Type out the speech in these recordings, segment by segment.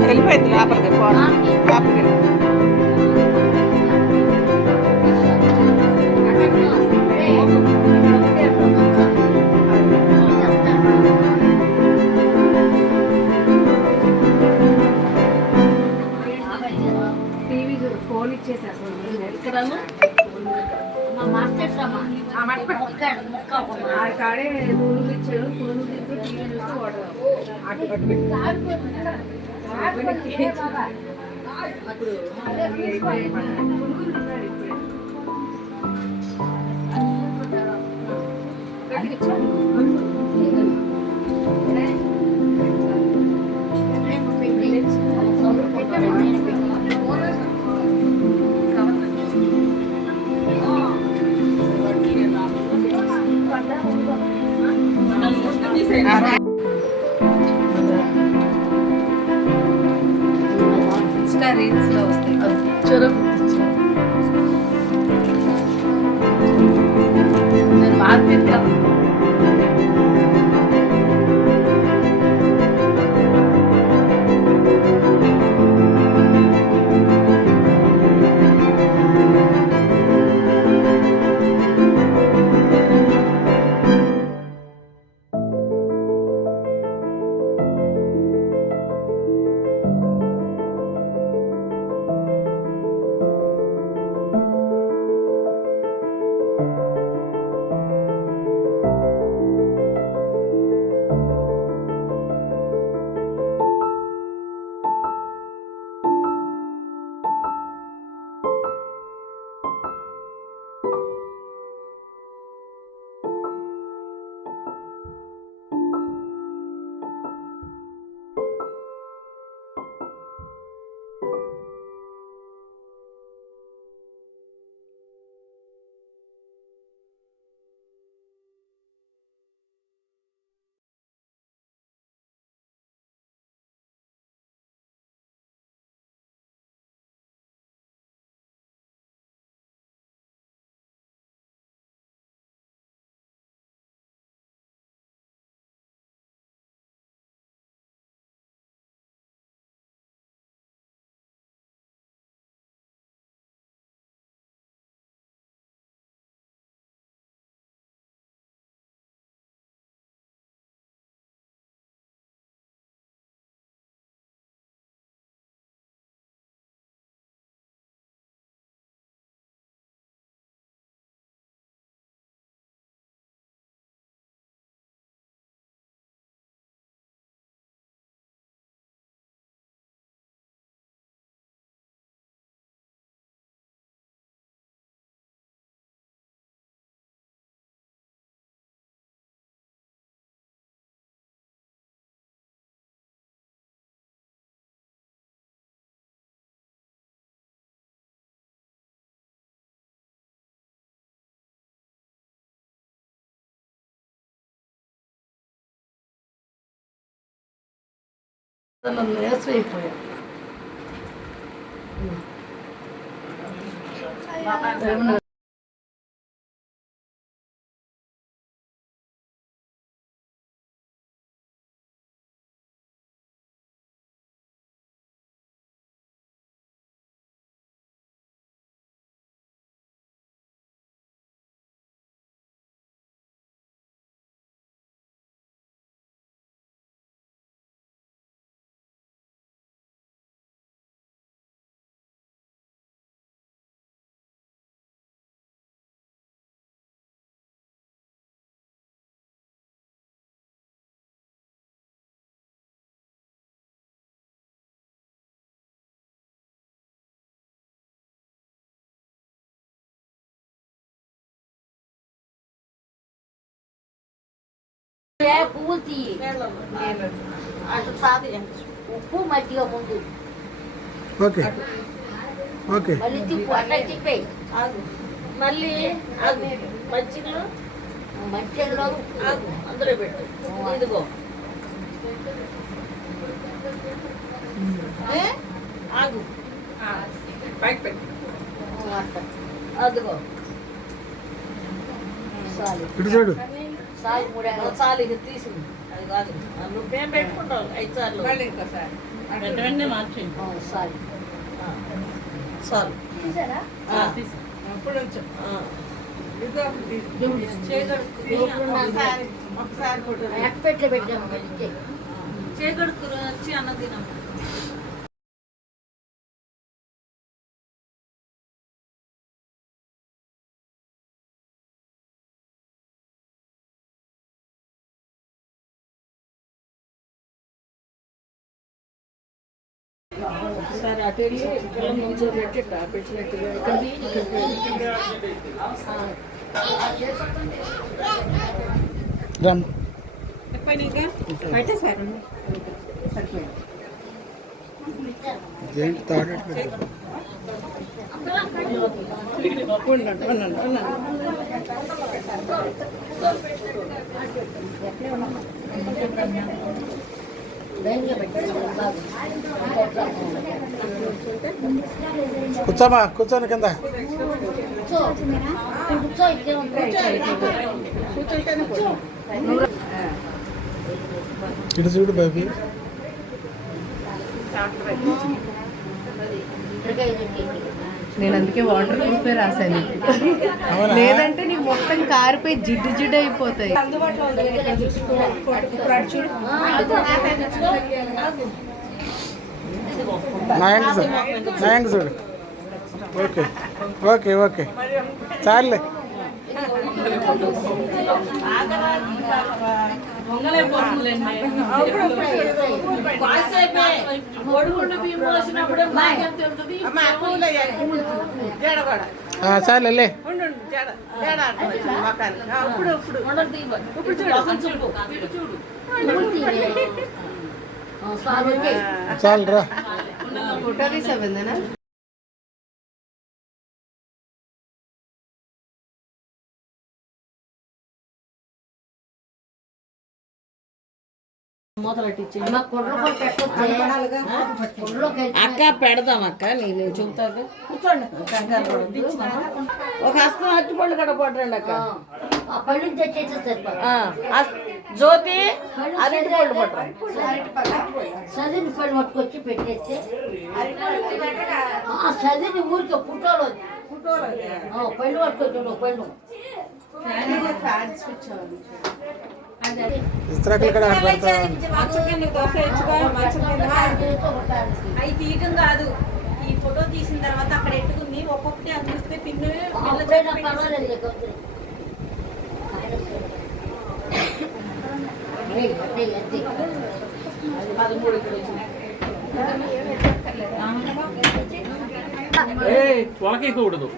వెళ్ళిపోయింది లోపలికి లోపలికి ఫోన్ ఇచ్చేసి అసలు కాడే పునుగులు ఇచ్చాడు పునుగులు తింటూ టీవీ చూస్తూ అటు పట్టు అప్పుడు పునుగులు తిన్నాడు ఇన్స్టా రీల్స్ లో వస్తాయి నేను మార్కెట్ వేసైపోయా పువ్వులు తీయి అటు సాగు ఉప్పు మజ్జిగ ముందు ఓకే ఓకే మళ్ళీ తిప్పు అట్లా తిప్పే మళ్ళీ మజ్జిగలో మజ్జిగలో అందులో పెట్టు ఇదిగో ఆగు పైకి పెట్టు అదిగో ఇటు సైడు సాగు మూడే చాలు ఇక తీసింది అది కాదు నువ్వేం పెట్టుకుంటావు 5 సార్లు మళ్ళీ ఇంకోసారి సారీ చాలు ఇప్పుడు ఉంచు. ఆ. ఇదిగో ఒకటి. ఒకసారి ఫోటో ఎక్కపెట్లే పెట్టాము మళ్ళీ చేగడుకురు వచ్చి అన్నదినం ఒకసారి అటు వెళ్ళి పిల్లలు ముందు పెట్టినట్టుగా రమ్ అయితే సార్ సరిపోయింది. ఏంటి తాడు ఉండండి, ఉండండి, ఉండండి. ధైర్యంగా పెట్టాము కూర్చోమా కూర్చోని కింద కూర్చో కూర్చో ఇట్లే ఉంటాయి కూర్చుంటేనే ఫోటో. ఇటు చూడు బేబీ నేను అందుకే వాటర్ ప్రూఫ్ రాశాను అవునా? లేదంటే నీకు మొత్తం కారిపోయి జిడ్డు జిడ్డు అయిపోతాయి నయంగా చూడు ఓకే ఓకే ఓకే చాలే ఒడుగుండు బియ్యం పోసినప్పుడే మాకేం తెలుస్తుంది అమ్మ, పూలు వేయాలి, పూలు. జడ కూడా. చాలే ఉండు, ఉండు, జడ. జడ అంటున్నా, మొఖానికి. ఇప్పుడు ఇప్పుడు చూడు. చాలరా ఫోటో తీసావందనా అక్క పెడదాం అక్క నేను చెబుతాను కూర్చోండి కంగారు పడొద్దు. ఒక హస్తం అరటిపళ్ళు కూడా పట్టండి అక్క పళ్ళు తెచ్చేస్తే సరిపోతుంది జ్యోతి అరటిపళ్ళు పట్టండి చదివిన పళ్ళు పట్టుకొచ్చి పెట్టేస్తే చదివిన ఊరికే పుట్టోలు పళ్ళు పట్టుకొచ్చి పళ్ళు ఇస్త్రాకులు కూడా పెడతా అవి తీయటం కాదు ఈ ఫోటో తీసిన తర్వాత అక్కడ ఎట్టుకుంది ఒక్కొక్కటి అందిస్తే పిన్ను వాకేయకూడదు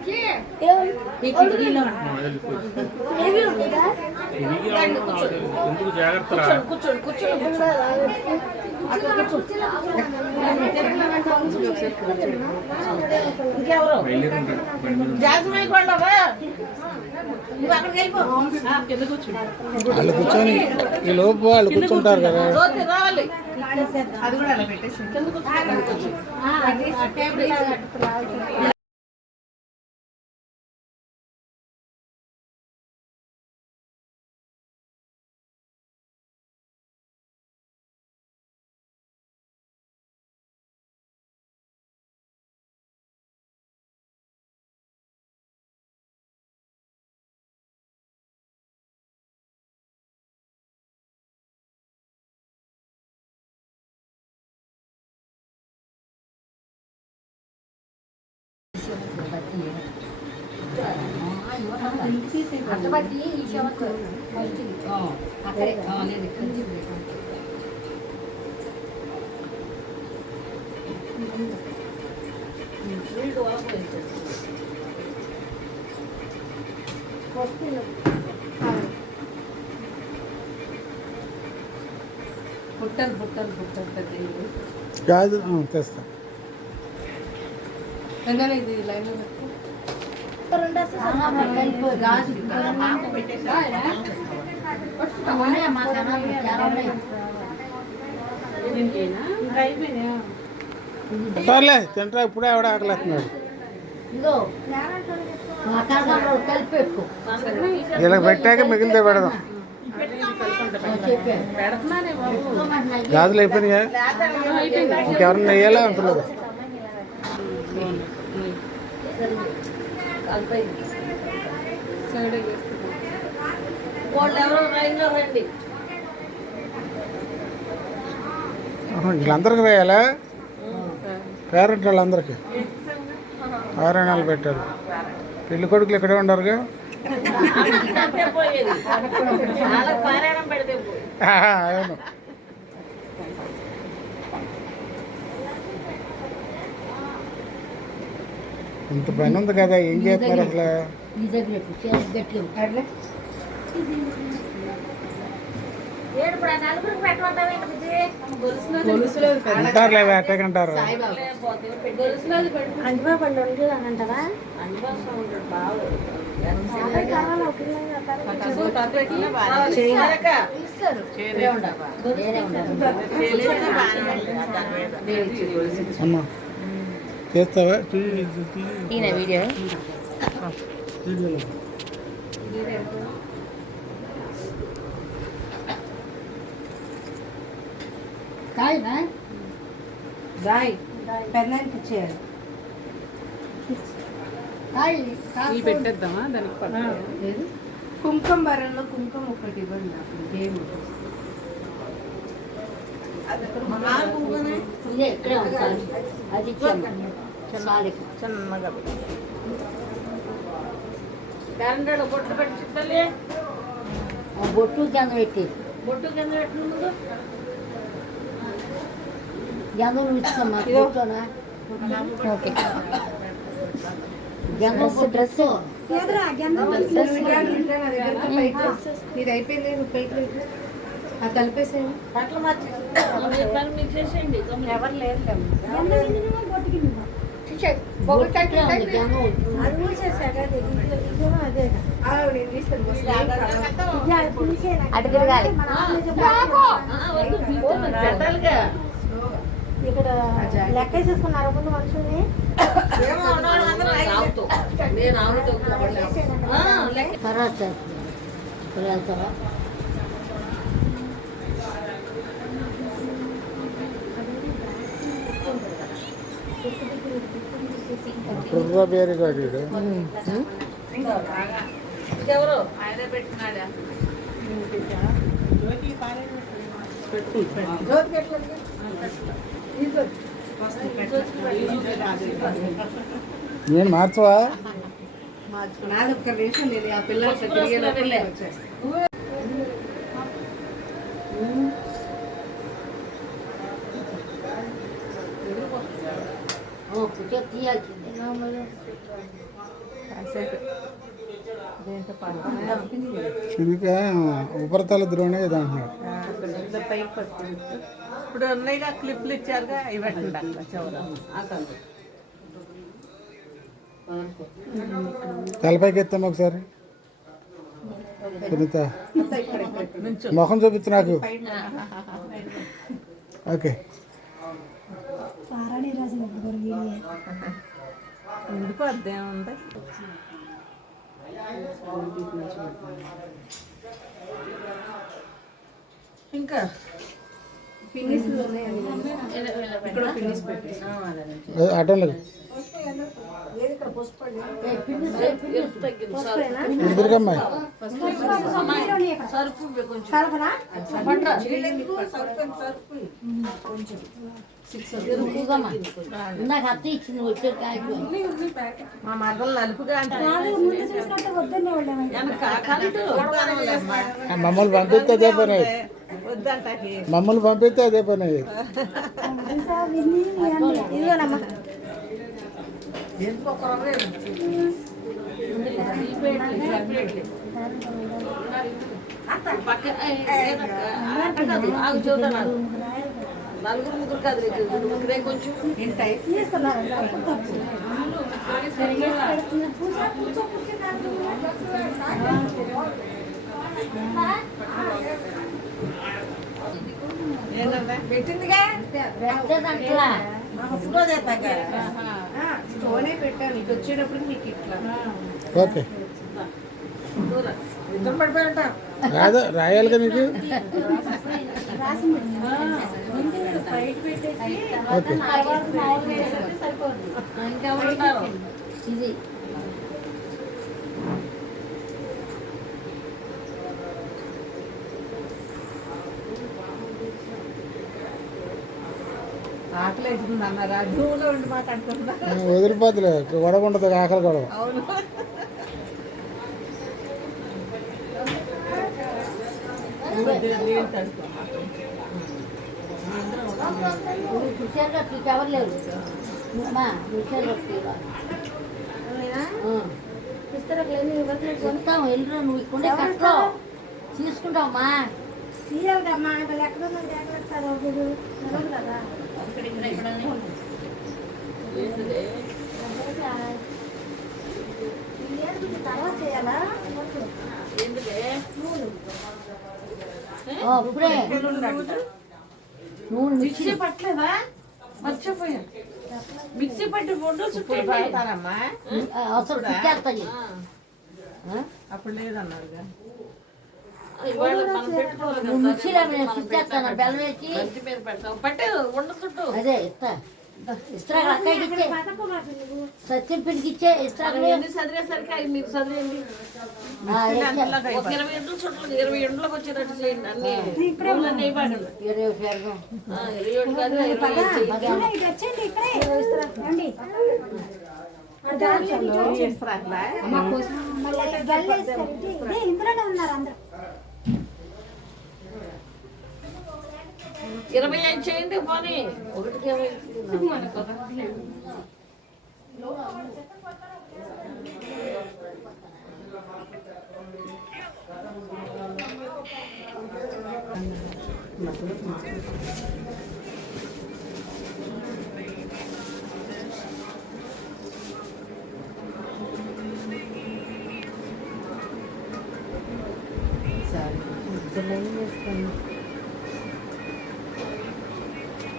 ఎందుకు జాగ్రత్త కూర్చోండి కూర్చోండి ఇంకెవరు జాజమై కొండవా నువ్వు అక్కడికి వెళ్ళిపో వాళ్ళు కూర్చొని ఈ లోపు వాళ్ళు కూర్చుంటారు కదా జ్యోతి రావాలి అది కూడా అలా పెట్టేసి అట్టబట్టి ఈ చెవకు అక్కడే బుట్టలు బుట్టలు బుట్టలు పెద్ద గాజు తెస్తా ఇది లైన్ గాజు మా కన్నాలు చాలా ఉన్నాయి సర్లే తింటా ఇప్పుడే ఎవడ ఆకలేస్తున్నాడు ఇదో మా కన్నాలు కలిపి పెట్టుకో ఇలా పెట్టాక మిగిలితే పెడదాం పెడుతున్నానే బాబు. గాజులు అయిపోయినాయా? ఇంకెవరన్నా వేయాలా అంటున్నారు. వాళ్ళు ఎవరో రైల్లో రండి. వీళ్ళందరికీ వేయాలా? పేరెంట్ వాళ్ళందరికీ ఆరణాలు పెట్టారు. పెళ్లి కొడుకులు ఇక్కడే ఉండారుగా. అంటే పోయేది చాలా పారాయణం పెడితే పోయి. అవును. ఇంత పని ఉంది కదా, ఏం చేస్తున్నారు అసలు? నీ దగ్గర గట్టిగా ఉంటారులే వేటకంటారు. అమ్మా చేస్తావా? వీడియో కాయనా దాయ్ పెన్నానికి ఇచ్చేయాలి. కాయ పెట్టేద్దామా దానికి? కుంకుమ బరంలో కుంకుమ ఒకటి ఇవ్వండి. అప్పుడు దేవుడు ఇదే ఇక్కడే ఉంటాను. అది చిన్నగా క్యాలెండర్ బొట్టు పెట్టి తల్లి. బొట్టు కింద పెట్టి బొట్టు కింద పెట్టిన ముందు గంధం ఇస్తామా? బొట్టునా? ఓకే. గంధం డ్రెస్ ఇది అయిపోయింది. నువ్వు పైకి అది కలిపేసేయండి. బట్టలు మార్చి మీరు చేసేయండి. ఎవరు లేరు. అటు తిరగాలి. ఇక్కడ లెక్కేసేసుకున్నారు ముందు మనుషుల్ని. తర్వాత వెళ్తారా? వేరే కాదు. ఎవరు ఆయన పెట్టినాడా? నేను మార్చవా? నాది ఒక్క నిమిషం. నేను ఆ పిల్లలు తీయాల్సిందే. శనిగా ఉపరితల ద్రోణి ఇది అంటున్నాడు. ఇప్పుడు ఉన్నాయిగా క్లిప్లు ఇచ్చారుగా, అవి పెట్టండి అక్కడ చివర. తలపైకి ఎత్తాము ఒకసారి. సునీత ముఖం చూపించు నాకు. ఓకే. ఉండిపోద్ది ఏముంది. ఇంకా పిన్నిస్ ఇక్కడ పిన్నిస్ పెట్టి ఆటోలో తిరగమ్మాయి. నాకు అత్త ఇచ్చింది వచ్చే కాయలు. మా మరదలు నలుపుగా మమ్మల్ని పంపిస్తే అదే పని. వద్దంట. మమ్మల్ని పంపిస్తే అదే పని. నలుగురు ముగ్గురు కాదు కొంచెం పెట్టిందిగా స్టోనే పెట్టాను. ఇటు వచ్చేటప్పుడు మీకు ఇట్లా ఓకే. ఇద్దరు పడిపోయి ఉంటాం. రాదు రాయాలిగా నీకు. బయట పెట్టేసి ఓకే. తర్వాత మామూలుగా వేసేస్తే సరిపోద్ది. ఇంకా ఉంటారు. ఇది ఆకలి అవుతుంది అన్నారా జూలో ఉండి మాట్లాడుకుంటున్నా. వదిలిపోతులే గొడవ ఉండదు, ఆకలి గొడవ. అవును. కూర్చోరు ఎవరు లేరు అమ్మా కూర్చోరు కొంటాం వెళ్ళరు నువ్వు ఇక్కడ కట్టో తీసుకుంటావమ్మా తీయాలమ్మా వాళ్ళు ఎక్కడ జాగ్రత్త కదా తర్వాత చేయాలా ఇప్పుడే నువ్వు మిక్సీ పట్టలేదా? మర్చిపోయా. మిక్సీ పట్టి ఫోటో చుట్టూ పెడతారమ్మా. అవసరం తిట్టేస్తాయి అప్పుడు లేదన్నారుగా. ఇవాళ మనం పెట్టుకోవాలి నువ్వు కదా. మిక్సీలో తిట్టేస్తాను బెల్లం వేసి బంతి మీద పెడతాం. పట్టు ఉండ చుట్టూ. అదే ఇస్తా అక్కడికి ఇచ్చే సత్యం పిండికి ఇచ్చే ఇస్తా ఎన్ని చదివేసరికి అవి మీరు చదివేయండి. ఒక 20 ఎండ్ల చుట్టూ 20 ఎండ్లకు వచ్చేటట్టు చేయండి. అన్ని ఊళ్ళన్నీ అయిపోకండి. 20 శాతం 21 కాదు 20 ఇది వచ్చేయండి ఇక్కడే రండి ఇదే ఇందులోనే ఉన్నారు అందరూ 25 చేయండి. పోనీ ఒకటికి 20.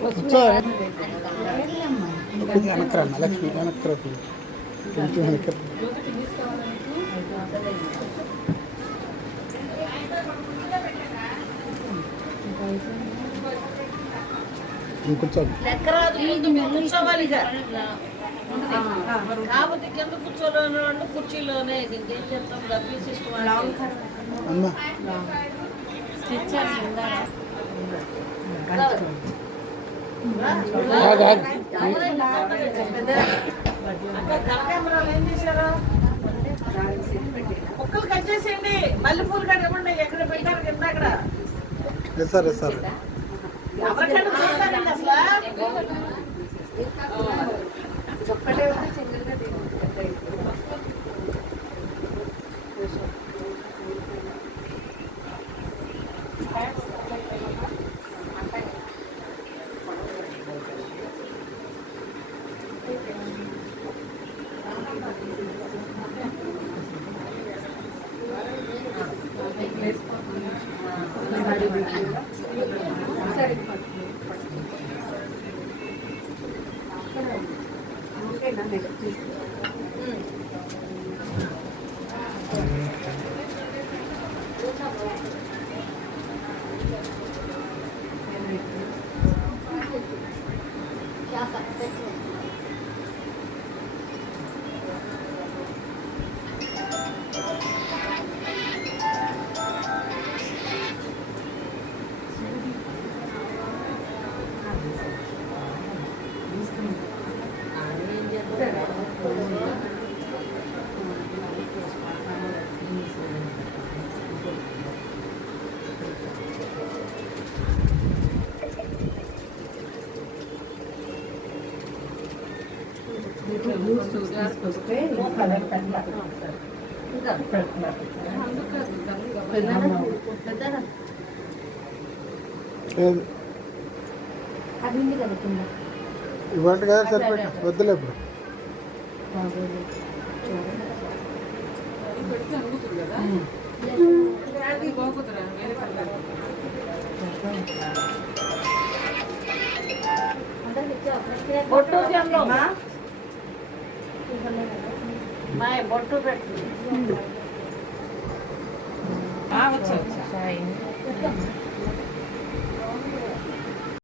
కూర్చో. కొంచెం వెనక్కి రమ్మా లక్ష్మి, వెనక్కి రా కొంచెం వెనక్కి రా. కూర్చోండి. లెక్క రాదు. మీరు కూర్చోవాలి ఇక. కాకపోతే కింద కూర్చోలేని వాళ్ళు కుర్చీలోనే. ఇంకేం చేస్తాం? డబ్బులు సిస్టమ్ అమ్మా ఆగు, ఆగు. కెమెరాలు ఏం చేశారు? ముక్కలు కట్ చేసేయండి. మల్లెపూలు కట్ ఇవ్వండి. ఎక్కడ పెట్టారు కింద అక్కడ. ఇస్తారు ఇస్తారు. ఎవరికైనా చూస్తారండి అసలు. ఇవాళ కదా సరిపెట్టు, వద్దులే ఇప్పుడు. బొట్టు జంలో బొట్టు పెట్టు. వచ్చా